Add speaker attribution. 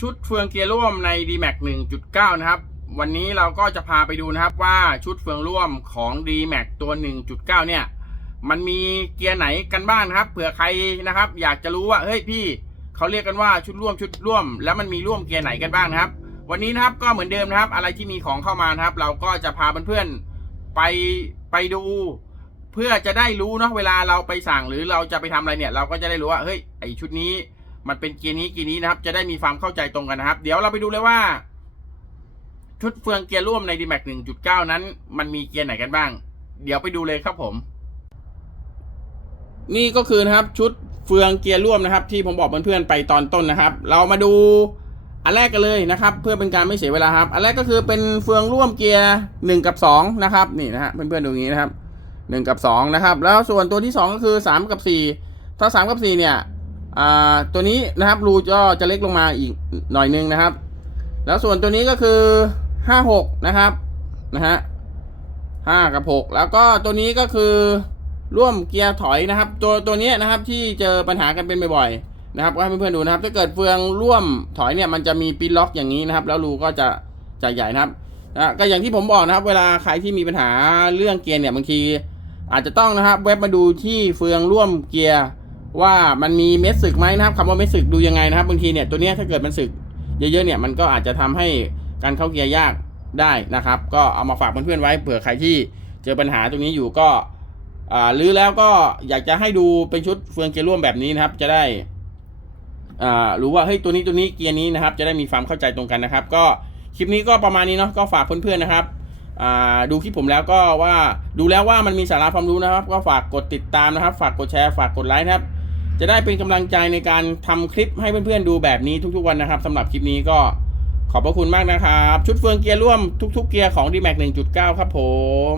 Speaker 1: ชุดเฟืองเกียร์ร่วมใน D-Max 1.9 นะครับ วันนี้เราก็จะพาไปดูนะครับว่าชุดเฟืองร่วมของ D-Max ตัว 1.9 เนี่ย มันมีเกียร์ไหนกันบ้างครับเผื่อใครนะครับ อยากจะรู้ว่าเฮ้ยพี่เขาเรียกกันว่าชุดร่วมชุดร่วม แล้วมันมีร่วมเกียร์ไหนกันบ้างนะครับ วันนี้นะครับก็เหมือนเดิมนะครับ อะไรที่มีของเข้ามานะครับ เราก็จะพาเพื่อนๆไปไปดู เพื่อจะได้รู้เนาะเวลาเราไปสั่งหรือเราจะไปทำอะไรเนี่ย เราก็จะได้รู้ว่าเฮ้ยไอชุดนี้ มันเป็นเกียร์นี้เกียร์นี้นะครับ จะได้มีความเข้าใจตรงกันนะครับ เดี๋ยวเราไปดูเลยว่า ชุดเฟืองเกียร์ร่วมใน D-Max 1.9 นั้น มันมีเกียร์ไหนกันบ้าง เดี๋ยวไปดูเลยครับผม นี่ก็คือนะครับชุดเฟืองเกียร์ร่วมนะครับ ที่ผมบอกเพื่อนๆไปตอนต้นนะครับ เรามาดูอันแรกกันเลยนะครับ เพื่อเป็นการไม่เสียเวลาครับ อันแรกก็คือเป็นเฟืองร่วมเกียร์หนึ่งกับสองนะครับนี่นะฮะเพื่อนๆดูอย่างนี้นะครับหนึ่งกับสองนะครับแล้วส่วนตัวที่สองก็คือสามกับสี่ถ้าสามกับสี่เนี่ย อ่าตัวนี้นะครับรูก็จะเล็กลงมาอีกหน่อยนึงนะครับ แล้วส่วนตัวนี้ก็คือห้าหกนะครับนะฮะห้ากับหกแล้วก็ตัวนี้ก็คือร่วมเกียร์ถอยนะครับ ตัวตัวนี้นะครับที่เจอปัญหากันเป็นบ่อยๆนะครับก็ให้เพื่อนๆดูนะครับ ถ้าเกิดเฟืองร่วมถอยเนี่ยมันจะมีปินล็อกอย่างนี้นะครับ แล้วรูก็จะจะใหญ่นะครับนะก็อย่างที่ผมบอกนะครับ เวลาใครที่มีปัญหาเรื่องเกียร์เนี่ยบางทีอาจจะต้องนะครับเว็บมาดูที่เฟืองร่วมเกียร์ ว่ามันมีเม็ดสึกไหมนะครับคำว่าเม็ดสึกดูยังไงนะครับบางทีเนี่ยตัวเนี้ยถ้าเกิดมันสึกเยอะๆเนี่ยมันก็อาจจะทำให้การเข้าเกียร์ยากได้นะครับ ก็เอามาฝากเพื่อนๆไว้เผื่อใครที่เจอปัญหาตรงนี้อยู่ก็หรือแล้วก็อยากจะให้ดูเป็นชุดเฟืองเกียร์ร่วมแบบนี้นะครับ จะได้รู้ว่าเฮ้ยตัวนี้ตัวนี้เกียร์นี้นะครับ จะได้มีความเข้าใจตรงกันนะครับ ก็คลิปนี้ก็ประมาณนี้เนาะก็ฝากเพื่อนๆนะครับดูคลิปผมแล้วก็ว่าดูแล้วว่ามันมีสาระความรู้นะครับ ก็ฝากกดติดตามนะครับ ฝากกดแชร์ฝากกดไลค์นะครับ จะได้เป็นกำลังใจในการทำคลิปให้เพื่อนๆดูแบบนี้ทุกๆวันนะครับสำหรับคลิปนี้ก็ขอบพระคุณมากนะครับ ชุดเฟืองเกียร์ร่วมทุก ๆ เกียร์ของ D-Max 1.9 ครับผม